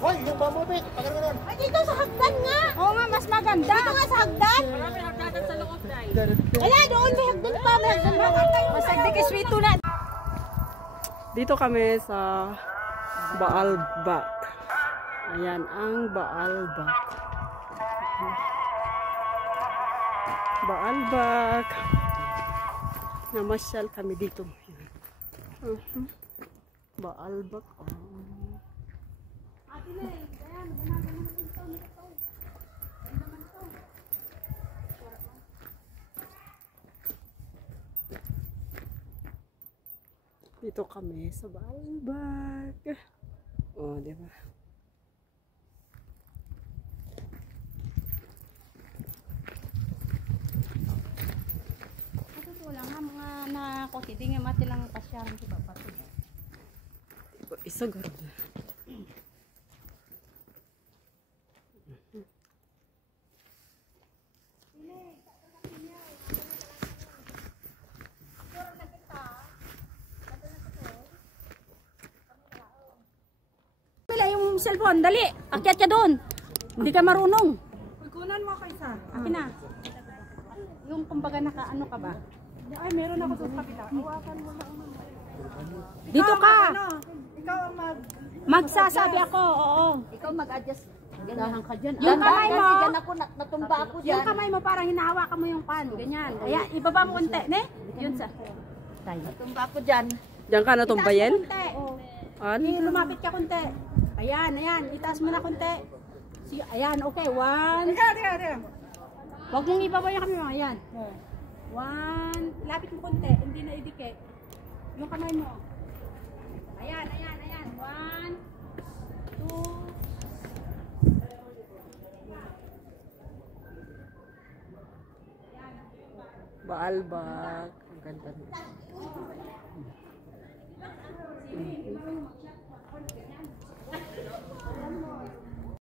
Hoy, yung mamuti. Pagano nun. Ay, dito sa hagdan nga. Oo nga, mas maganda. Dito nga sa hagdan. Marami hagdan sa loob dahil. Wala, doon may hagdan pa. May hagdan pa. Masagdi kay sweet na. Dito kami sa Baalbak. Ayan ang Baalbak. Baalbak. Namasyal kami dito. Baalbak. Dito kami sa Baalbak. Oh, di ba? Wala nga mga nakosi. Di nga mati lang pasyaran si Papa. Isa garda. Mila yung cellphone, dali. Akyat ka doon. Hindi ka marunong. Kunan mo kaysa. Akin na. Yung kumbaga naka-ano ka ba? Ay, meron ako sa kapila. Hawakan mo na. Dito ka. Ikaw ang Magsasabi ako, oo. Ikaw mag-adjust. Ganahan ka dyan. Yung kamay mo, Kasi dyan ako, natumba ako dyan. yung kamay mo parang hinahawakan mo yung pan. Ganyan. Kaya ibaba mo konti, ne? Yun sa. Tayo. Natumba ako dyan. Diyan ka natumbayan? Konti. An? Lumapit ka konti. Ayan, ayan. Itaas mo na konti. Ayan, okay. One. Huwag mong ibaba yung kamay mo. Ayan. One. Lapit mo konti. Hindi na idikit. Yung kamay mo. Ayan, ayan, ayan. One. Two. Baalbak. Ang ganda nito.